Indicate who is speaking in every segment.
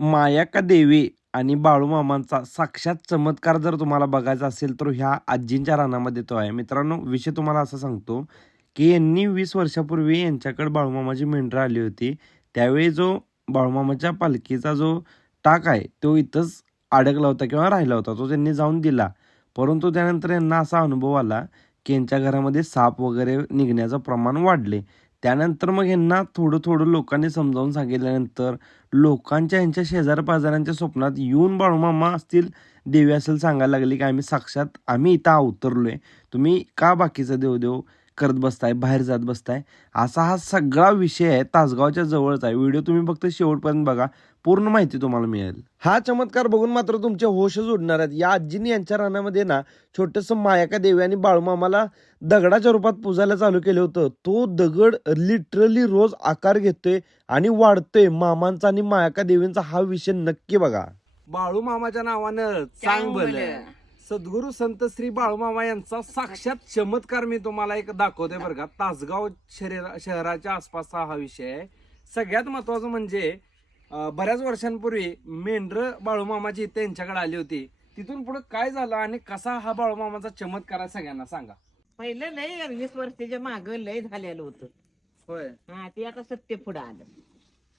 Speaker 1: मायाका देवी आणि बाळूमामांचा साक्षात चमत्कार जर तुम्हाला बघायचा असेल तर ह्या आजींच्या रानामध्ये तो आहे. मित्रांनो विषय तुम्हाला असं सांगतो की यांनी वीस वर्षापूर्वी यांच्याकडे बाळूमामाची मेंढरं आली होती. त्यावेळी जो बाळूमामाच्या पालखीचा जो टाक आहे तो इथंच अडकला होता किंवा राहिला होता. तो त्यांनी जाऊन दिला. परंतु त्यानंतर यांना असा अनुभव आला की यांच्या घरामध्ये साप वगैरे निघण्याचं प्रमाण वाढले. त्यानंतर मग यांना थोडं थोडं लोकांनी समजावून सांगितल्यानंतर लोकांच्या यांच्या शेजारपाजारांच्या स्वप्नात येऊन बाळूमामा असतील देवी असेल सांगायला लागली की आम्ही साक्षात आम्ही इथं अवतरलो आहे तुम्ही का बाकीचं देव देव करत बसताय बाहेर जात बसताय असा हा सगळा विषय आहे तासगावच्या जवळच आहे. व्हिडिओ तुम्ही फक्त शेवटपर्यंत बघा पूर्ण माहिती तुम्हाला मिळेल. हा चमत्कार बघून मात्र तुमचे होशच उडणार आहेत. या आजींनी यांच्या रानामध्ये ना छोटस मायाका देवी आणि बाळूमामाला दगडाच्या रूपात पुजायला चालू केलं होतं. तो दगड लिटरली रोज आकार घेतोय आणि वाढतोय. मामांचा आणि मायाका देवींचा हा विषय नक्की बघा. बाळू मामाच्या नावानं
Speaker 2: सांग भलं.
Speaker 1: सद्गुरू संत श्री बाळूमामा यांचा साक्षात चमत्कार मी तुम्हाला एक दाखवतोय बरं का. तासगाव शरीरा शहराच्या आसपासचा हा विषय आहे. सगळ्यात महत्वाचं म्हणजे बऱ्याच वर्षांपूर्वी मेंढर बाळूमामाची इथे यांच्याकडे आली होती. तिथून पुढे काय झालं आणि कसा हा बाळूमामाचा चमत्कार आहे सगळ्यांना सांगा.
Speaker 2: पहिलं लय वीस वर्षाच्या माग लय झालेलं होतं.
Speaker 1: होय.
Speaker 2: हा ते आता सत्य पुढं आलं.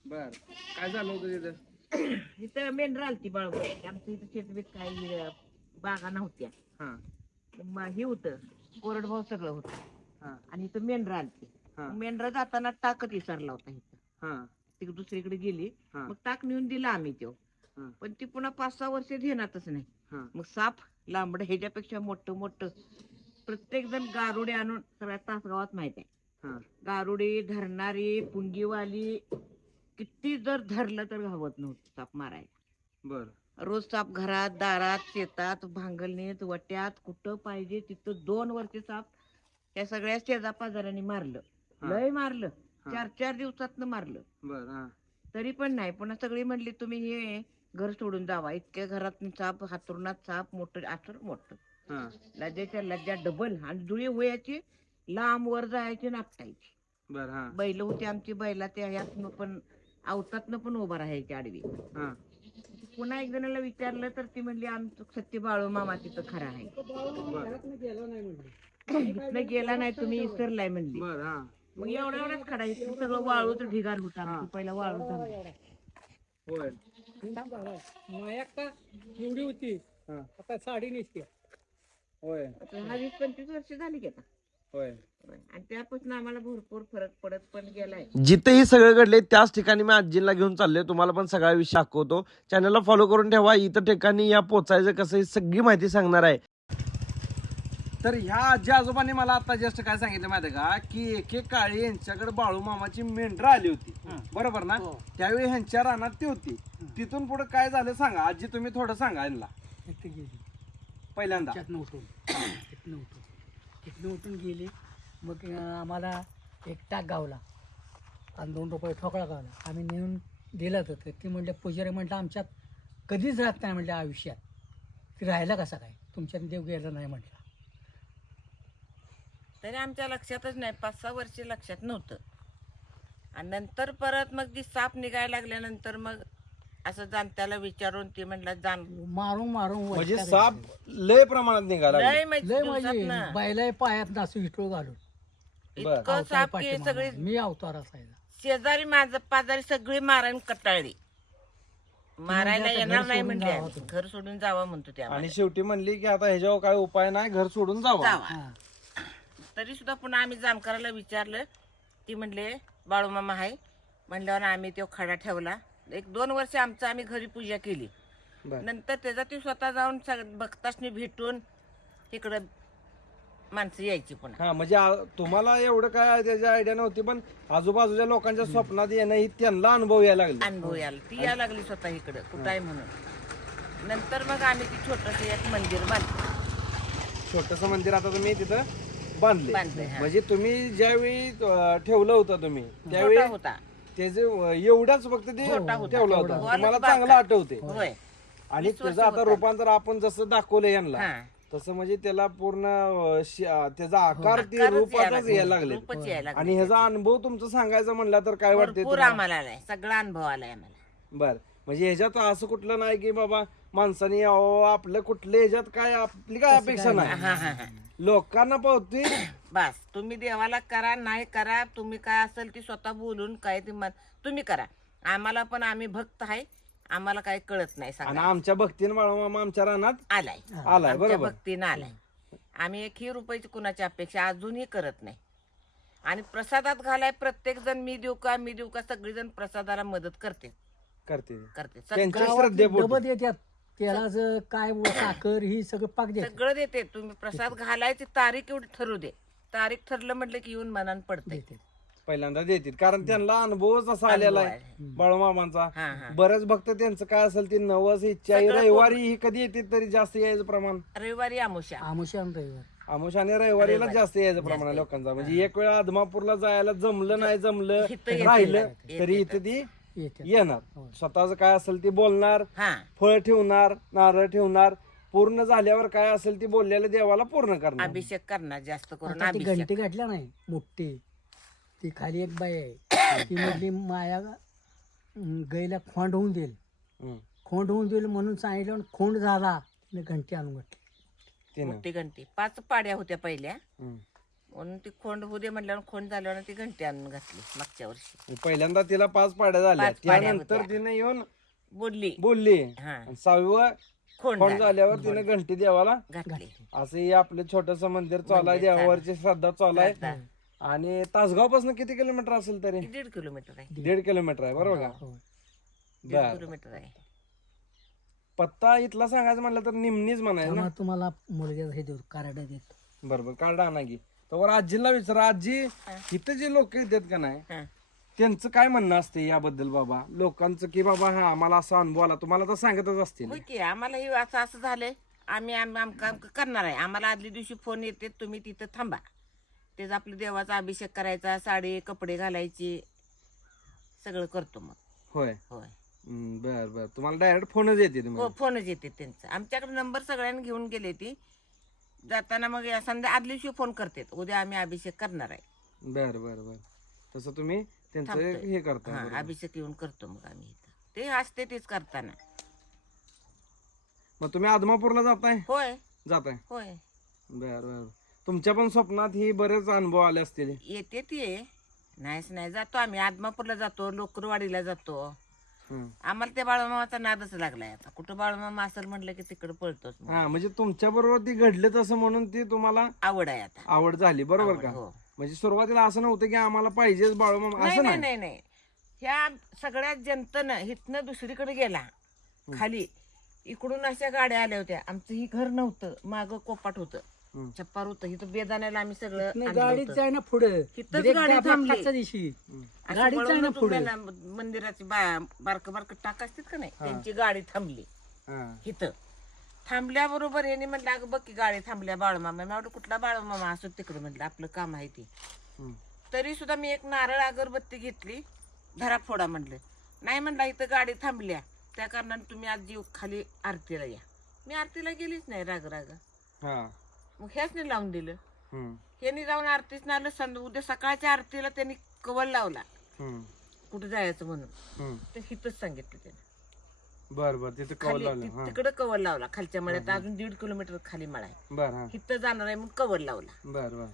Speaker 1: बर. काय झालं होतं तिथं?
Speaker 2: इथं मेंढर आलती बाळगो आमच्या इथं शेतबीत काही बागा नव्हत्या
Speaker 1: हा.
Speaker 2: मग हे होतं कोरडभाऊ सगळं होतं.
Speaker 1: हा.
Speaker 2: आणि इथं मेंढर आलती.
Speaker 1: हा.
Speaker 2: मेंढर जाताना टाकत विसरला होता इथं.
Speaker 1: हा.
Speaker 2: तिकडे दुसरीकडे गेली.
Speaker 1: हा.
Speaker 2: मग टाक नेऊन दिला आम्ही तो.
Speaker 1: हा.
Speaker 2: पण ती पुन्हा पाच सहा वर्ष घेणारच नाही.
Speaker 1: हा.
Speaker 2: मग साप लांबड ह्याच्यापेक्षा मोठं मोठं. प्रत्येक जण गारुडे आणून सगळ्या तासगावात माहीत आहे.
Speaker 1: हा.
Speaker 2: गारुडी धरणारी पुंगीवाली किती जर धरलं तर घावत नव्हतं साप मारायला.
Speaker 1: बर.
Speaker 2: रोज साप घरात दारात शेतात भांगलणीत वट्यात कुठं पाहिजे तिथं दोन वर्ष साप त्या सगळ्या शेजा पाजारांनी मारलं.
Speaker 1: हा.
Speaker 2: लय मारलं.
Speaker 1: हा.
Speaker 2: चार चार दिवसातनं मारलं.
Speaker 1: बर हा.
Speaker 2: तरी पण नाही. पुन्हा सगळी म्हणली तुम्ही हे घर सोडून जावा. इतक्या घरात साप हातरुणात साप मोठं आतर मोठं.
Speaker 1: हा.
Speaker 2: लज्जाच्या लज्जा डबल. आणि जुळी वयाची लांब वर जायची नापटायची
Speaker 1: बर हा.
Speaker 2: बैल होती आमची बैला त्या ह्यातनं पण आवतातनं पण उभा राहायची आडवी.
Speaker 1: हा.
Speaker 2: पुन्हा एक जणाला विचारलं तर ती म्हणली आमचं सत्य बाळू मामा तिथं खरा आहे. इथनं गेला नाही तुम्ही इसरलाय म्हणली.
Speaker 1: बर हा.
Speaker 2: मग एवढा एवढाच खडा इथं सगळं वाळूच ढिगार होता पहिला वाळू झाला.
Speaker 3: एवढी होती.
Speaker 1: हा.
Speaker 3: आता साडी नेसते.
Speaker 1: होय.
Speaker 2: आता हा वीस पंचवीस वर्ष झाली की आता. आणि त्यापासून आम्हाला भरपूर फरक पडत पण गेलाय.
Speaker 1: जिथे हे सगळं घडले त्याच ठिकाणी मी आजीला घेऊन चाललोय. तुम्हाला पण सगळा विषय दाखवतो. चॅनलला फॉलो करून ठेवा. इथं ठिकाणी या पोचायचं कसं ही सगळी माहिती सांगणार आहे. तर ह्या आजी आजोबांनी मला आता जस्ट काय सांगितलं माहिती आहे का? की एक एक काळी यांच्याकडे बाळू मामाची मेंढरं आली होती. बरोबर ना?
Speaker 3: हो.
Speaker 1: त्यावेळी ह्यांच्या रानात ती होती. तिथून पुढे काय झालं सांगा. आजी तुम्ही थोडं सांगा यांना.
Speaker 3: इथे गेली
Speaker 1: पहिल्यांदा.
Speaker 3: तिथनं उठून गेली. मग आम्हाला एक टाक गावला. आणि दोन रुपये ठोकळा गावला. आम्ही नेऊन दिला तर ती म्हणले पुजारी म्हटलं आमच्यात कधीच राहत नाही म्हटलं आयुष्यात. ती राहिला कसा काय? तुमच्यात देव गेला नाही म्हटलं.
Speaker 2: तरी आमच्या लक्षातच नाही पाच सहा वर्ष लक्षात नव्हतं. आणि नंतर परत मग ती साप निघायला लागल्यानंतर मग असं जाणत्याला विचारून ती म्हणलं जाण
Speaker 3: मारून मारून
Speaker 1: म्हणजे साप. लय प्रमाणात निघाला
Speaker 2: लय म्हणजे
Speaker 3: लय
Speaker 2: दिवसात
Speaker 3: माझी
Speaker 2: ना.
Speaker 3: बैला पायात नासू इटो घालून.
Speaker 2: इतकं
Speaker 3: अवतार
Speaker 2: साप की
Speaker 3: पाठीमागं.
Speaker 2: सगळी
Speaker 3: मी अवतार असायचा
Speaker 2: शेजारी माझं पाजारी सगळी मारायला कटाळली मारायला येणार नाही म्हणले आम्ही. घर सोडून जावं म्हणतो त्या
Speaker 1: आणि शेवटी म्हणली की आता ह्याच्यावर काय उपाय नाही घर सोडून जावा
Speaker 2: जावा
Speaker 3: हा.
Speaker 2: तरी सुद्धा पुन्हा आम्ही जामकराला विचारलं ती म्हणले बाळूमामा आहे म्हणल्यावर आम्ही तो खडा ठेवला एक दोन वर्ष आमचं आम्ही घरी पूजा केली.
Speaker 1: बर.
Speaker 2: नंतर त्याचा ती स्वतः जाऊन सग- भक्तासनी भेटून तिकडं माणसं यायची पुन्हा.
Speaker 1: हा म्हणजे आ- तुम्हाला एवढं काय त्याची आयडिया नव्हती पण आजूबाजूच्या लोकांच्या स्वप्नात येणं ही त्यांना अनुभव यायला लागले.
Speaker 2: अनुभव यायला ती यायला लागली स्वतः इकडं कुठं आहे म्हणून. नंतर मग आम्ही ती छोटस एक मंदिर बांधलं.
Speaker 1: छोटस मंदिर आता तुम्ही तिथं बांधले
Speaker 2: बांधलंय, हा.
Speaker 1: म्हणजे तुम्ही ज्यावेळी अं, ठेवलं होतं तुम्ही
Speaker 2: छोटा
Speaker 1: त्यावेळी
Speaker 2: होता.
Speaker 1: त्याचे एवढ्याच फक्त ते
Speaker 2: छोटा होता,
Speaker 1: ठेवलं
Speaker 2: तेवढा.
Speaker 1: होतं तुम्हाला
Speaker 2: वरच
Speaker 1: चांगलं
Speaker 2: बारका.
Speaker 1: आठवते
Speaker 2: होय.
Speaker 1: आणि
Speaker 2: वीस वर्ष
Speaker 1: त्याचं आता
Speaker 2: होता.
Speaker 1: रूपांतर आपण जसं दाखवलं यांना
Speaker 2: हा.
Speaker 1: तसं म्हणजे त्याला पूर्ण अं, शी- अं, त्याचा आकार ते
Speaker 2: आकारच
Speaker 1: रूपातच यायला लागले
Speaker 2: रूपच यायला लागले.
Speaker 1: आणि ह्याचा अनुभव तुमचा सांगायचा म्हणला तर काय वाटते
Speaker 2: भरपूर
Speaker 1: तुम्हाला?
Speaker 2: आम्हाला आलाय. सगळा अनुभव आलाय आम्हाला.
Speaker 1: बर. म्हणजे ह्याच्यात असं कुठलं नाही की बाबा माणसाने यावं आपलं कुठलं ह्याच्यात काय आपली काय अपेक्षा नाही.
Speaker 2: हा हा हा.
Speaker 1: लोकांना पावतोय
Speaker 2: बस. तुम्ही देवाला करा नाही करा तुम्ही काय असेल ती स्वतः बोलून काय ती मन- तुम्ही करा. आम्हाला पण आम्ही भक्त आहे. आम्हाला काही कळत नाही
Speaker 1: आणि
Speaker 2: सांगा
Speaker 1: आमच्या भक्तीनं बाळूमामा आमच्या रानात
Speaker 2: आलाय.
Speaker 1: आलाय
Speaker 2: आमच्या
Speaker 1: बरोबर.
Speaker 2: भक्तीनं आलाय. आम्ही एकही रुपयाची कुणाची अपेक्षा अजूनही करत नाही. आणि प्रसादात घालाय प्रत्येक जण मी देऊ का मी देऊ का सगळेजण प्रसादाला मदत करते
Speaker 1: करते
Speaker 2: करते
Speaker 1: त्यांच्या
Speaker 2: सगळं
Speaker 1: श्रद्धेपोटी
Speaker 3: डबत येतात तेलाचं काय व साखर ही सगळं पाक देतात
Speaker 2: सगळं देते. तुम्ही प्रसाद घालायची तारीख एवढी ठरू दे. तारीख ठरलं म्हटलं की येऊन मनान पडते
Speaker 1: पहिल्यांदा देतील. कारण त्यांना अनुभवच असा आलेला आहे. बाळूमामांचा
Speaker 2: हा हा.
Speaker 1: बरेच भक्त त्यांचं काय असेल ते नवस इच्छा.
Speaker 2: सगळं
Speaker 1: रविवारी ही कधी येते तरी जास्त यायचं प्रमाण?
Speaker 2: रविवारी आमुषा
Speaker 3: आमुष्या आणि रविवार.
Speaker 1: आमुष आणि रविवारीला जास्त यायचं प्रमाण आहे लोकांचा. म्हणजे एक वेळा आदमापूरला जायला जमलं नाही जमलं
Speaker 2: इथं.
Speaker 1: राहिलं. तरी इथे ती
Speaker 3: येतात.
Speaker 1: येणार. स्वतःच काय असेल ते बोलणार
Speaker 2: हा.
Speaker 1: फळ ठेवणार नारळ ठेवणार पूर्ण झाल्यावर काय असेल ती बोललेल्या देवाला पूर्ण करणार.
Speaker 2: अभिषेक करणार जास्त करून
Speaker 3: आता ती
Speaker 2: अभिषेक.
Speaker 3: घंटी घातल्या नाही मोठी. ती खाली एक बाई आहे. ती म्हटली माया अं, गाईला खोंड होऊन देईल.
Speaker 1: हम्म.
Speaker 3: खोंड होऊन देईल म्हणून सांगितलं आणि खोंड झाला. तिने घंटी आणून घातली.
Speaker 1: तिनं.
Speaker 2: मोठी घंटी. पाच पाड्या होत्या पहिल्या.
Speaker 1: हम्म.
Speaker 2: म्हणून ती खोंड होऊ दे म्हटल्यावर खोंड झाल्यावर ती घंटी आणून घातली मागच्या वर्षी.
Speaker 1: पहिल्यांदा तिला पाच पाड्या झाल्या.
Speaker 2: पाच पाड्या
Speaker 1: त्यानंतर
Speaker 2: होत्या.
Speaker 1: तिने येऊन
Speaker 2: बोलली.
Speaker 1: बोलली.
Speaker 2: हा.
Speaker 1: आणि सहावं
Speaker 2: खोंड झाली.
Speaker 1: झाल्यावर तिने घंटी देवाला
Speaker 2: घातली.
Speaker 1: असं हे आपलं छोटस मंदिर चालू आहे देवावरची श्रद्धा चालू आहे.
Speaker 2: श्रद्धा.
Speaker 1: आणि तासगावपासून किती किलोमीटर असेल तरी?
Speaker 2: ती दीड किलोमीटर आहे.
Speaker 1: दीड किलोमीटर आहे बरोबर का?
Speaker 3: हो.
Speaker 2: दीड
Speaker 1: बर.
Speaker 2: किलोमीटर आहे.
Speaker 1: पत्ता इथला सांगायचं म्हटलं तर निम्नीच म्हणायचं ना?
Speaker 3: तुम्हाला हे कार्ड देतो.
Speaker 1: बरोबर कार्ड आणा की. तर आजीला विचारा आजी इथं जे लोक येतात का नाही
Speaker 2: हा.
Speaker 1: त्यांचं काय म्हणणं असते याबद्दल बाबा? लोकांचं की बाबा हा आम्हाला असा अनुभव आला. तुम्हाला तर सांगतच असतील.
Speaker 2: होय की आम्हाला हे असं असं झालंय. आम्ही आम- आमका आमका करणार आहे. आम्हाला आदल्या दिवशी फोन येते तुम्ही तिथं थांबा. तेच आपलं देवाचा अभिषेक करायचा साडी कपडे घालायचे. सगळं करतो मग.
Speaker 1: होय.
Speaker 2: होय.
Speaker 1: हम्म, बर बर. तुम्हाला डायरेक्ट फोनच येते
Speaker 2: हो फोनच येते त्यांचं. आमच्याकडे नंबर सगळ्यांनी घेऊन गेले ती. जाताना मग या संध्या आदल्या दिवशी फोन करतात. उद्या आम्ही अभिषेक करणार आहे.
Speaker 1: बर बर बर. तसं तुम्ही त्यांचं
Speaker 2: थांबतोय.
Speaker 1: हे करता
Speaker 2: हा
Speaker 1: बरोबर.
Speaker 2: अभिषेक येऊन करतो मग आम्ही इथं. ते असते तेच करताना.
Speaker 1: मग तुम्ही आदमापूरला जाताय?
Speaker 2: होय.
Speaker 1: जाताय?
Speaker 2: होय.
Speaker 1: बर बर. तुमच्या पण स्वप्नात ही बरेच अनुभव आले असतील.
Speaker 2: येते ते. नाहीच नाही जातो आम्ही. आदमापूरला जातो लोकरवाडीला जातो. आम्हाला त्या बाळूमामाचा नादच लागलाय आता. कुठं बाळूमामा असेल म्हटलं की तिकडे पळतोच मग.
Speaker 1: हा म्हणजे तुमच्या बरोबर ती घडलं तसं म्हणून ती तुम्हाला
Speaker 2: आवड आहे आता.
Speaker 1: आवड झाली. बरोबर का?
Speaker 2: हो.
Speaker 1: म्हणजे सुरुवातीला असं नव्हतं की आम्हाला पाहिजेच बाळूमामा
Speaker 2: नाही
Speaker 1: असं
Speaker 2: नाही
Speaker 1: नाही.
Speaker 2: नाही नाही. ह्या सगळ्या जनतेनं हिथनं दुसरीकडे गेला. खाली. इकडून अशा गाड्या आल्या होत्या. आमचं ही घर नव्हतं. माग कोपाट होतं. छप्पार होतं. इथं बेदाण्याला आम्ही सगळं
Speaker 3: नाही
Speaker 2: आणलं
Speaker 3: गाडीच
Speaker 2: होतं.
Speaker 3: आहे ना पुढे
Speaker 2: तिथंच गाडी थांबली.
Speaker 3: दिवशी.
Speaker 2: असं
Speaker 3: गाडीच आहे ना
Speaker 2: वळवून
Speaker 3: पुढे.
Speaker 2: तुम्हाला मंदिराची बारक बारक टाक असतात का नाही? त्यांची गाडी थांबली.
Speaker 1: हा.
Speaker 2: इथं. थांबल्याबरोबर यांनी म्हटलं अगं बघ की गाडी थांबल्या बाळूमामा. मी म्हटलं कुठला बाळूमामा? असो तिकडे म्हटलं आपलं काम आहे ते. तरी सुद्धा मी एक नारळ अगरबत्ती घेतली धरा फोडा म्हटलं नाही म्हटलं इथं गाडी थांबल्या. त्या कारणाने तुम्ही आज जीव खाली आरतीला या. मी आरतीला गेलीच नाही राग राग.
Speaker 1: हा.
Speaker 2: मग ह्याच नाही लावून दिलं. ह्यांनी जाऊन आरतीच आलं संध्या उद्या सकाळच्या आरतीला त्यांनी कवल लावला. कुठं जायचं म्हणून. तर हिथंच सांगितलं त्याने.
Speaker 1: बर बर. तिथे
Speaker 2: खाली
Speaker 1: लावलं. हा.
Speaker 2: तिकडे कवर लावला. खालच्या मळ्यात अजून दीड किलोमीटर खाली मळा आहे.
Speaker 1: बर हा.
Speaker 2: हिथं जाणार आहे मग कवर लावला.
Speaker 1: बर बर.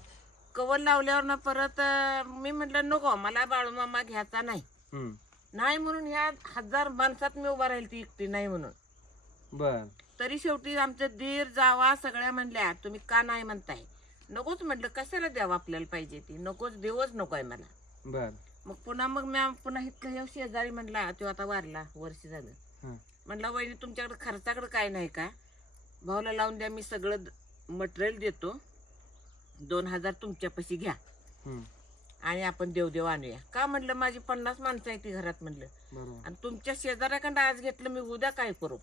Speaker 2: कवर लावल्यावर ना परत अं, मी म्हटलं नको मला बाळूमामा घ्यायचा नाही.
Speaker 1: हम्म.
Speaker 2: नाही म्हणून ह्या हजार माणसात मी उभा राहील ती एकटी नाही म्हणून.
Speaker 1: बर.
Speaker 2: तरी शेवटी आमचं दीर जावा सगळ्या म्हणल्या तुम्ही का नाही म्हणताय? नकोच म्हटलं कशाला द्यावं आपल्याला पाहिजे ती? नकोच देवच नको आहे मला.
Speaker 1: बर.
Speaker 2: मग पुन्हा मग मी पुन्हा इथलं शेजारी म्हणला तो आता वारला वर्ष झालं. म्हणला वहिनी तुमच्याकडे खर्चाकडे काय नाही का? भाऊला लावून द्या मी सगळं मटेरियल देतो. दोन हजार तुमच्यापाशी घ्या. आणि आपण देवदेव आणूया. का म्हणलं माझी पन्नास माणसं आहे ती घरात म्हणलं.
Speaker 1: बरोबर.
Speaker 2: आणि तुमच्या शेजाऱ्याकडं आज घेतलं मी उद्या काय करू.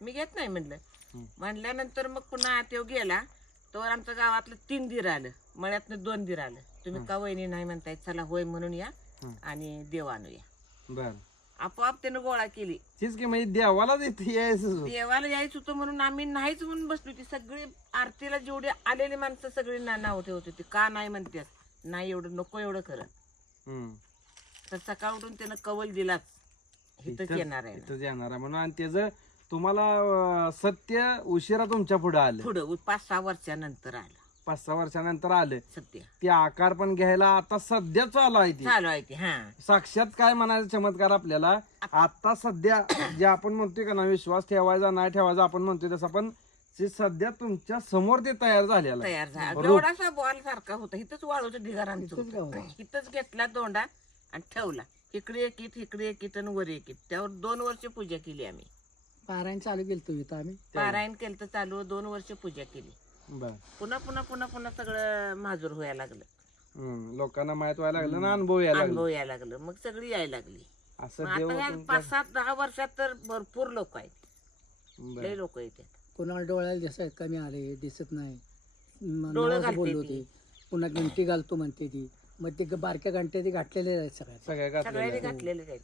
Speaker 2: मी घेत नाही म्हणलं.
Speaker 1: हम्म.
Speaker 2: म्हणल्यानंतर मग पुन्हा तो गेला. तर आमच्या गावातलं तीन दीर आलं. मळ्यातनं दोन दीर आलं. तुम्ही का वहिनी नाही म्हणताय? चला होय म्हणून या. आणि देव आणूया.
Speaker 1: बर.
Speaker 2: आपोआप त्यानं गोळा केली.
Speaker 1: तीच की म्हणजे देवालाच इथे यायचं
Speaker 2: देवाला यायचं होतं म्हणून आम्ही नाहीच म्हणून बसलो ती सगळी आरतीला जेवढी आलेली माणसं सगळी ना नाव ठेवत होती का नाही म्हणतात नाही एवढं नको एवढं करत
Speaker 1: हम्म.
Speaker 2: तर सकाळ उठून त्यानं कवल दिलाच. इथंच
Speaker 1: इथंच-
Speaker 2: येणार आहे.
Speaker 1: इथंच येणार आहे म्हणून. आणि त्याचं तुम्हाला अं, सत्य उशिरा तुमच्यापुढे आलं.
Speaker 2: पुढं पाच सहा वर्षानंतर आलं.
Speaker 1: पाच सहा वर्षानंतर आलं.
Speaker 2: सत्य.
Speaker 1: ते आकार पण घ्यायला आता सध्या चालू आहे ती.
Speaker 2: चालू आहे ते हा.
Speaker 1: साक्षात काय म्हणायचं चमत्कार आपल्याला? आता सध्या जे आपण म्हणतोय का ना विश्वास ठेवायचा नाही ठेवायचा आपण म्हणतोय तसं पण ते सध्या तुमच्यासमोर ते तयार झालेलं.
Speaker 2: तयार झाला.
Speaker 1: बरोबर.
Speaker 2: एवढासा बॉल सारखा होता इथंच वाळूचं ढिगार
Speaker 3: इथंच गावला.
Speaker 2: इथंच घेतला दोंडा आणि ठेवला. इकडे एक ईत इकडे एक ईत आणि वर एक ईत त्यावर दोन वर्ष पूजा केली आम्ही.
Speaker 3: पारायण चालू केलं इथं आम्ही.
Speaker 2: पारायण केलं तर चालू दोन वर्ष पूजा केली.
Speaker 1: बर.
Speaker 2: पुन्हा पुन्हा पुन्हा पुन्हा सगळं माजूर व्हायला लागलं.
Speaker 1: हम्म, लोकांना माहीत व्हायला लागलं ना अनुभव यायला लागला.
Speaker 2: अनुभव यायला लागलं. मग सगळी यायला लागली.
Speaker 1: असं
Speaker 2: मग
Speaker 1: देव
Speaker 2: आता ह्या
Speaker 1: तुमच्या-
Speaker 2: पाच सात दहा वर्षात तर भरपूर लोक आहेत.
Speaker 1: बर.
Speaker 2: लय लोक येतात.
Speaker 3: कोणाला डोळ्याला दिसत कमी आले दिसत नाही. म-
Speaker 2: डोळं
Speaker 3: नावाचं
Speaker 2: घालते
Speaker 3: बोललो
Speaker 2: ती.
Speaker 3: ते पुन्हा घंटी घालतो म्हणते ती. मग ते ग- बारक्या घंट्या ती घातलेल्या आहेत सगळ्यात
Speaker 1: सगळ्या
Speaker 2: सगळ्यांनी
Speaker 1: घातलेलं आहे.
Speaker 2: घातलेले आहेत.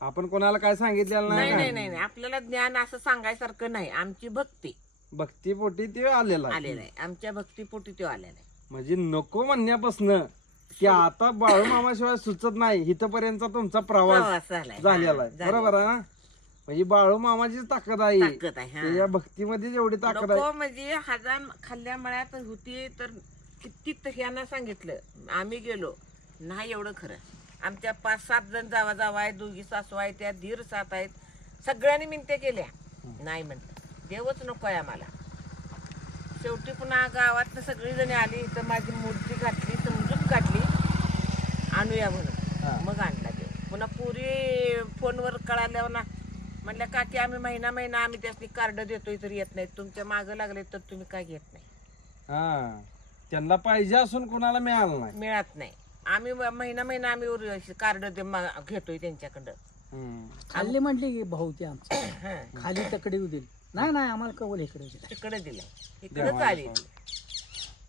Speaker 1: आपण कोणाला काय सांगितलेलं
Speaker 2: नाही
Speaker 1: नाही.
Speaker 2: नाही नाही. आपल्याला ज्ञान असं सांगायसारखं नाही. आमची भक्ती.
Speaker 1: भक्तीपोटी ते आलेला आहे.
Speaker 2: आलेलं आहे. आमच्या भक्तीपोटी तो आलेला आहे.
Speaker 1: म्हणजे नको म्हणण्यापासून की आता बाळू मामाशिवाय सुचत नाही. इथपर्यंत तुमचा प्रवास
Speaker 2: प्रवास झालाय.
Speaker 1: झालेला आहे. बरोबर आहे. ना? म्हणजे बाळू मामाची ताकद आहे.
Speaker 2: ताकद आहे हा.
Speaker 1: त्याच्या भक्तीमध्ये जेवढी ताकद आहे.
Speaker 2: नको म्हणजे हजार खाल्ल्या मळ्यात होती तर किती ह्यांना सांगितलं. आम्ही गेलो. नाही एवढं खरं. आमच्या पाच सात जण जावा जावा आहे. दोघी सासू आहे त्या धीर सात आहेत. सगळ्यांनी मिनत्या केल्या. नाही म्हणतात देवच नको आहे आम्हाला. शेवटी पुन्हा गावात सगळी जणी आली तर माझी मूर्ती घातली समजून काढली. आणूया. म्हणून. मग आणला देव. पुन्हा पुरी फोनवर कळाल्यावर ना म्हणल्या काकी आम्ही महिना महिना आम्ही त्यासनी कार्ड देतोय तर येत नाही तुमच्या मागं लागले तर तुम्ही काय घेत नाही.
Speaker 1: हा. त्यांना पाहिजे असून कोणाला मिळालं नाही.
Speaker 2: मिळत नाही. आम्ही महिना महिना आम्ही कार्ड घेतोय त्यांच्याकडं.
Speaker 3: खाल्ली म्हटली की भाऊ ती आमची. खाली तकडे येऊ दिली नाही नाही आम्हाला कवल इकडे दिलं.
Speaker 2: तिकडे दिलंय इकडेच आली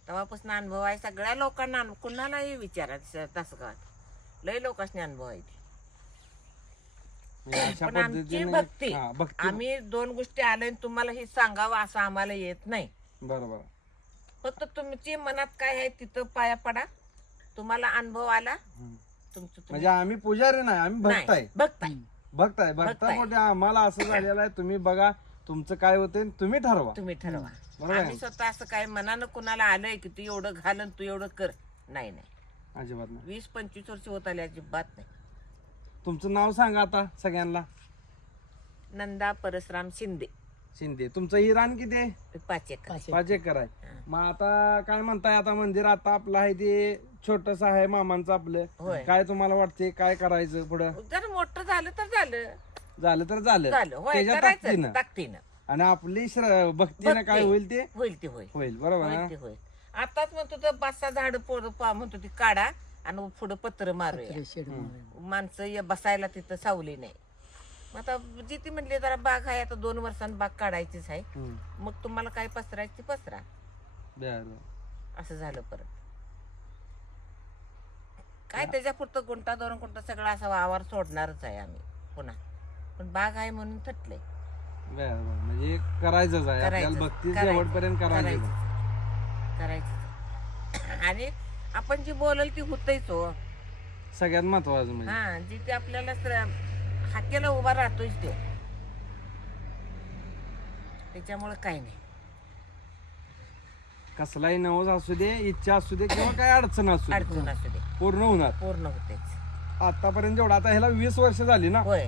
Speaker 2: तेव्हापासून अनुभव आहे. सगळ्या लोकांना कुणालाही विचारा तासगावात लय लोकांनी अनुभव आहे ते.
Speaker 1: म्हणजे अशा
Speaker 2: पण आमची
Speaker 1: पद्धतीने
Speaker 2: भक्ती.
Speaker 1: हा, भक्ती.
Speaker 2: आम्ही दोन गोष्टी आल्या आणि तुम्हाला हे सांगावं असं आम्हाला येत नाही.
Speaker 1: बरोबर.
Speaker 2: फक्त तुमची मनात काय आहे तिथं पाया पडा. तुम्हाला अनुभव आला.
Speaker 1: हम्म.
Speaker 2: तुमचं तुम्ही-
Speaker 1: म्हणजे आम्ही पुजारी नाही आम्ही भक्त
Speaker 2: नाही,
Speaker 1: आहे.
Speaker 2: भक्त आहे.
Speaker 1: भक्त आहे.
Speaker 2: भक्त
Speaker 1: भक्ता
Speaker 2: आहे.
Speaker 1: मोठे आम्हाला असं झालेलं आहे. तुम्ही बघा तुमचं काय होतं तुम्ही ठरवा.
Speaker 2: तुम्ही ठरवा.
Speaker 1: बरोबर आहे.
Speaker 2: आम्ही स्वतः असं काय मनानं कुणाला आलंय की तू एवढं घालन तू एवढं कर. नाही नाही.
Speaker 1: अजिबात नाही.
Speaker 2: वीस पंचवीस वर्ष होत आले अजिबात नाही.
Speaker 1: तुमचं नाव सांगा आता सगळ्यांना.
Speaker 2: नंदा परसराम शिंदे.
Speaker 1: शिंदे. तुमचं ही रान किती आहे?
Speaker 2: पाच एकर.
Speaker 3: पाच
Speaker 1: पाच एकर आहे. मग आता काय म्हणताय? आता मंदिर आता आपलं आहे ते छोटस आहे मामांचं आपलं.
Speaker 2: होय.
Speaker 1: काय तुम्हाला वाटते काय करायचं पुढं?
Speaker 2: जर मोठं झालं तर झालं.
Speaker 1: झालं तर झालं.
Speaker 2: झालं. होय
Speaker 1: त्याच्या
Speaker 2: करायचं
Speaker 1: ताकदीनं.
Speaker 2: ताकदीनं
Speaker 1: आणि आपली श्र- भक्तीनं काय. होईल ते?
Speaker 2: होईल ते होईल.
Speaker 1: होईल बरोबर ना?
Speaker 2: होईल ते होईल. आताच म्हणतो तर पाच सहा झाड म्हणतो ती काढा आणि पुढं पत्र मारूया. माणसं ये बसायला तिथं सावली नाही. मग आता जी ती म्हणली जरा बाग आहे आता दोन वर्षांनी बाग काढायचीच आहे.
Speaker 1: हम्म.
Speaker 2: मग तुम्हाला काय पसरायची ती पसरा.
Speaker 1: बरं, बरं.
Speaker 2: असं झालं परत. काय त्याच्या पुरतं गुंटा दोन गुंटा सगळा असा वावर सोडणारच आहे आम्ही. पुन्हा. पण बाग आहे म्हणून थटले
Speaker 1: बरं, बरं. म्हणजे करायचंच आहे. आपल्याला भक्ती शेवटपर्यंत करायचं
Speaker 2: करायचं आणि आपण जी बोलल ती होतच हो.
Speaker 1: सगळ्यात महत्वाचं म्हणजे.
Speaker 2: हा जी ते आपल्याला हाकेला उभा राहतोच तो. त्याच्यामुळे काही नाही.
Speaker 1: कसलाही नवस असू दे इच्छा असू दे किंवा काय अडचण असू दे.
Speaker 2: अडचण असू दे.
Speaker 1: पूर्ण होणार.
Speaker 2: पूर्ण होतेच.
Speaker 1: आतापर्यंत जेवढं आता ह्याला वीस वर्ष झाली ना?
Speaker 2: होय.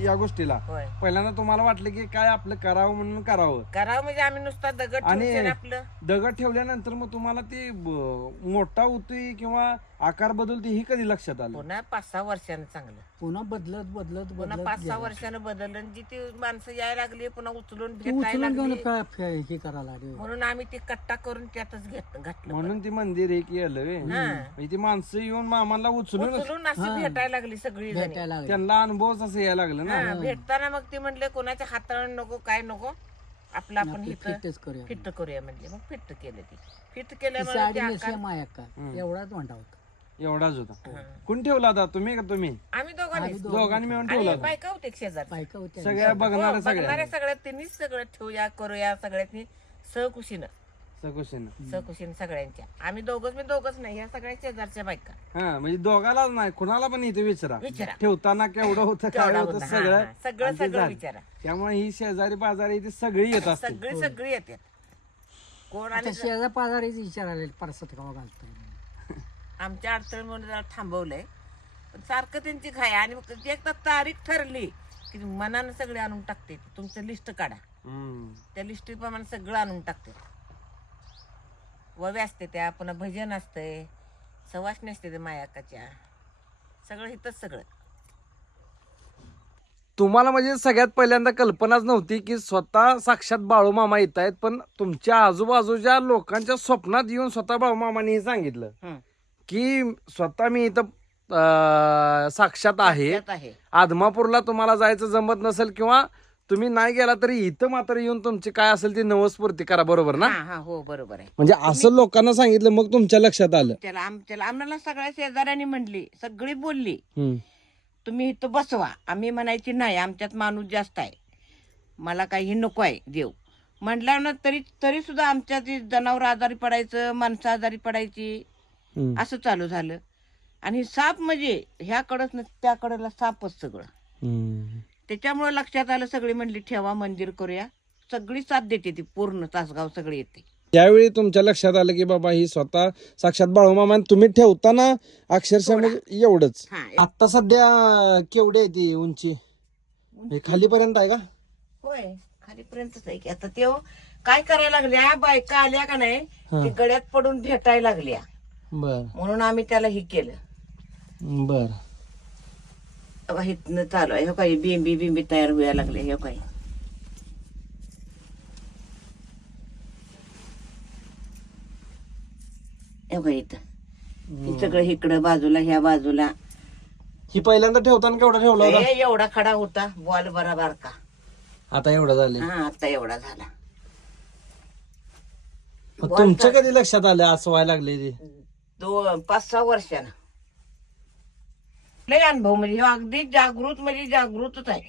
Speaker 1: या गोष्टीला.
Speaker 2: होय.
Speaker 1: पहिल्यांदा तुम्हाला वाटलं की काय आपलं करावं म्हणून करावं.
Speaker 2: करावं म्हणजे आम्ही नुसता दगड
Speaker 1: आणि-
Speaker 2: ठेवून आपलं.
Speaker 1: दगड ठेवल्यानंतर मग तुम्हाला ते ब- मोठा होतोय किंवा आकार बदलते ही कधी लक्षात आलं?
Speaker 2: पुन्हा पाच सहा वर्षानं चांगलं.
Speaker 3: पुन्हा बदलत बदलत
Speaker 2: पुन्हा
Speaker 3: बदलत
Speaker 2: पाच सहा
Speaker 3: गेला.
Speaker 2: वर्षानं बदललं आणि जी ती माणसं यायला लागली पुन्हा उचलून
Speaker 3: ती
Speaker 2: भेटायला
Speaker 3: उचलून घेऊन
Speaker 2: लागली.
Speaker 3: हे करायला लागली.
Speaker 2: म्हणून आम्ही ते कट्टा करून त्यातच घेत घातलं
Speaker 1: म्हणून ती मंदिर एक येलं.
Speaker 2: हा.
Speaker 1: म्हणजे ती माणसं येऊन मामाला उचलून
Speaker 2: उचलून अशी भेटायला लागली सगळी जणी.
Speaker 3: भेटायला लागली.
Speaker 1: त्यांना अनुभव असं यायला लागलं ना.
Speaker 2: भेटताना मग ते म्हणले कोणाच्या हाताळून नको काय नको? आपलं आपण इथं
Speaker 3: फिटच करूया
Speaker 2: फिट करूया म्हणले. मग फिट केलं ती. फिट केल्यामुळे ते आकार
Speaker 3: माया का एवढाच म्हणता होता.
Speaker 1: एवढाच होता. कोण ठेवला होता? तुम्ही का तुम्ही?
Speaker 2: आम्ही दोघांनी
Speaker 1: दोघांनी मिळून ठेवला
Speaker 2: आणि
Speaker 1: होता.
Speaker 2: बायका होते शेजार
Speaker 3: बायका होत्या.
Speaker 1: सगळ्या बघणाऱ्या सगळ्या
Speaker 2: बघणाऱ्या सगळ्या. त्यांनीच सगळं ठेवूया करूया सगळ्यांनी सहकुशीनं.
Speaker 1: सकुशीनं
Speaker 2: सकुशीन सगळ्यांच्या. आम्ही दोघच मी दोघच नाही ह्या सगळ्या शेजारच्या बायका.
Speaker 1: हा म्हणजे दोघालाच नाही कुणाला पण इथे विचारा.
Speaker 2: विचारा.
Speaker 1: ठेवताना केवढं होतं काय
Speaker 2: केवढा
Speaker 1: होतं
Speaker 2: होता? हा,
Speaker 1: सगळं
Speaker 2: हा. सगळं
Speaker 1: आणि ते
Speaker 2: सगळं
Speaker 1: झालं.
Speaker 2: विचारा.
Speaker 1: त्यामुळे ही शेजारी पाजारी इथे सगळी येत असते
Speaker 2: सगळी सगळी येतात. कोण
Speaker 3: आता
Speaker 2: आले
Speaker 3: शेजा पाजारीच विचारायला परसत का घालतो
Speaker 2: आमच्या अडचण म्हणून जरा थांबवलंय. पण सारखं त्यांची घाय आणि मग ती एकदा तारीख ठरली की मनानं सगळे आणून टाकते. तुमचं लिस्ट काढा. त्या लिस्टीप्रमाणे सगळं आणून टाकते. ववे असते त्या पुन्हा भजन असतंय सवासणी असते ते मायाकाच्या. सगळं इथंच सगळं.
Speaker 1: तुम्हाला म्हणजे सगळ्यात पहिल्यांदा कल्पनाच नव्हती की स्वतः साक्षात बाळूमामा येत आहेत पण तुमच्या आजूबाजूच्या लोकांच्या स्वप्नात येऊन स्वतः बाळूमामाने हे सांगितलं.
Speaker 2: हं.
Speaker 1: की स्वतः मी इथं अं, साक्षात आहे.
Speaker 2: त्यात आहे.
Speaker 1: आदमापूरला तुम्हाला जायचं जमत नसेल किंवा तुम्ही नाही गेला तरी इथं मात्र येऊन तुमची काय असेल ती नवस्फूर्ती करा बरोबर ना?
Speaker 2: हा हा हो बरोबर आहे.
Speaker 1: म्हणजे असं लोकांना सांगितलं मग तुमच्या लक्षात आलं.
Speaker 2: त्याला आम्हाला सगळ्या शेजाऱ्यांनी म्हणली सगळी बोलली
Speaker 1: हम्म.
Speaker 2: तुम्ही इथं बसवा. आम्ही म्हणायची नाही आमच्यात माणूस जास्त आहे. मला काही नको आहे देव. म्हटल्यावर ना तरी तरी सुद्धा आमच्यात जनावर आजारी पडायचं माणसं आजारी पडायची. असं चालू झालं. आणि साप म्हणजे ह्याकडंच ना त्याकडला सापच सगळं. त्याच्यामुळे लक्षात आलं सगळी म्हणली ठेवा मंदिर करूया. सगळी साथ देते ती पूर्ण तासगाव सगळी येते.
Speaker 1: त्यावेळी तुमच्या लक्षात आलं की बाबा ही स्वतः साक्षात बाळूमामा आणि तुम्ही ठेवताना अक्षरशः म्हणजे एवढंच. आता सध्या केवढी आहे ती उंची? हे खालीपर्यंत आहे का?
Speaker 2: होय खालीपर्यंतच आहे की. आता ते काय करायला लागल्या बायका आल्या का नाही. ते गळ्यात पडून भेटायला लागल्या.
Speaker 1: बर.
Speaker 2: म्हणून आम्ही त्याला हे केलं.
Speaker 1: बर.
Speaker 2: बघा इथनं चालू आहे. हे काही बिंबी बिंबी तयार व्हायला लागले हे काही. हे बघा इथं. हे सगळं इकडं बाजूला ह्या बाजूला.
Speaker 1: ही पहिल्यांदा ठेवताना केवढा ठेवला होता?
Speaker 2: हे एवढा खडा होता. बॉल बरा बारका.
Speaker 1: आता एवढा झाले.
Speaker 2: हा आता एवढा झाला.
Speaker 1: मग तुमच्या कधी लक्षात आलं? असं व्हायला लागले ते.
Speaker 2: दोन पाच सहा वर्षानं. लय अनुभव म्हणजे ह्यो अगदी जागृत म्हणजे जागृतच आहे.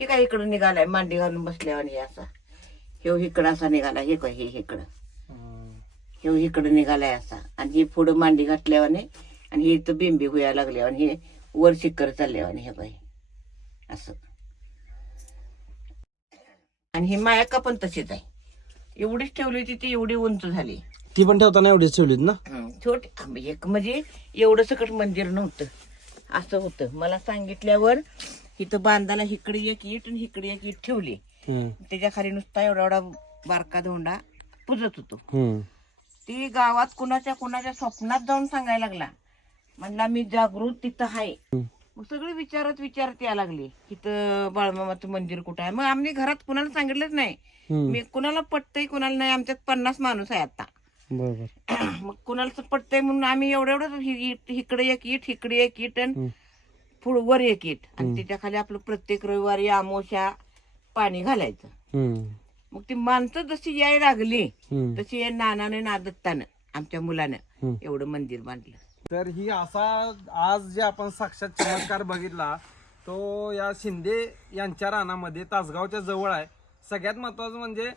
Speaker 2: हे काय इकडं निघालाय मांडी घालून बसल्यावर हे असा. ह्यो इकडं असा निघाला हे काय हे इकडं. ह्यो इकडं निघालाय असा. आणि हे पुढं मांडी घातल्यावाने आणि हे इथं बिंबी व्हायला लागल्यावर आणि हे वर शिकर चालल्यावाने हे बाई. असं. आणि ही मायाका पण तशीच आहे. एवढीच ठेवली होती ती एवढी उंच झाली.
Speaker 1: ती पण ठेवताना एवढीच ठेवलीत ना?
Speaker 2: छोट एक म्हणजे एवढं सकट मंदिर नव्हतं. असं होतं. मला सांगितल्यावर इथं बांधायला इकडे एक इट आणि इकडे एक इट ठेवली. त्याच्याखाली नुसता एवढा एवढा बारका धोंडा पुजत होतो. ती गावात कुणाच्या कुणाच्या स्वप्नात जाऊन सांगायला लागला. म्हणला मी जागृत तिथं आहे. मग सगळे विचारत विचारत यायला लागली. तिथं बाळमामाचं मंदिर कुठं आहे? मग आम्ही घरात कुणाला सांगितलंच नाही. मी कुणाला पटतंय कुणाला नाही. आमच्यात पन्नास माणूस आहे आता.
Speaker 1: बरोबर
Speaker 2: मग कुणाला पटतंय म्हणून आम्ही एवढं एवढं हि- हि- इकडे एक इट इकडे एक इट आणि. पुढं वर एक इट आणि त्याच्याखाली आपलं प्रत्येक रविवारी आमोशा पाणी घालायचं. मग ती माणसं जशी यायला लागली. तशी या नानाने नादत्तानं आमच्या मुलानं. एवढं मंदिर बांधलं
Speaker 1: तर ही असा आज जे आपण साक्षात चमत्कार बघितला तो या शिंदे यांच्या रानामध्ये तासगावच्या जवळ आहे सगळ्यात महत्वाचं म्हणजे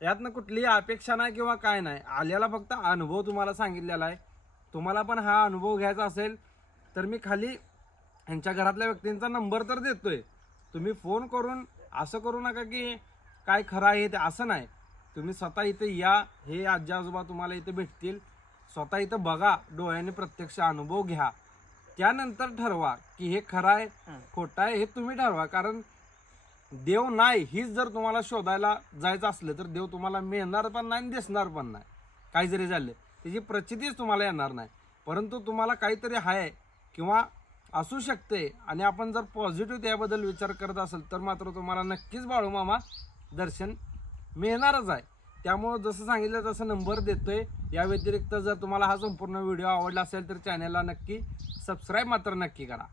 Speaker 1: यातनं कुठलीही अपेक्षा नाही किंवा काय नाही. आल्याला फक्त अनुभव तुम्हाला सांगितलेला आहे. तुम्हाला पण हा अनुभव घ्यायचा असेल तर मी खाली यांच्या घरातल्या व्यक्तींचा नंबर तर देतोय. तुम्ही फोन करून असं करू नका की काय खरं आहे ते असं नाही. तुम्ही स्वतः इथे या हे आजी आजोबा तुम्हाला इथे भेटतील. स्वतः इथं बघा डोळ्याने प्रत्यक्ष अनुभव घ्या. त्यानंतर ठरवा की हे खरं आहे खोटं आहे हे तुम्ही ठरवा. कारण देव नाही हीच जर तुम्हाला शोधायला जायचं असलं तर देव तुम्हाला मिळणार पण नाही आणि दिसणार पण नाही. काही जरी झालं त्याची प्रचितीच तुम्हाला येणार नाही. परंतु तुम्हाला काहीतरी आहे किंवा असू शकते आणि आपण जर पॉझिटिव्ह त्याबद्दल विचार करत असेल तर मात्र तुम्हाला नक्कीच बाळूमामा दर्शन मिळणारच आहे. त्यामुळं जसं सांगितलं तसं नंबर देतोय. या व्यतिरिक्त जर तुम्हाला हा संपूर्ण व्हिडिओ आवडला असेल तर चॅनलला नक्की सबस्क्राईब मात्र नक्की करा.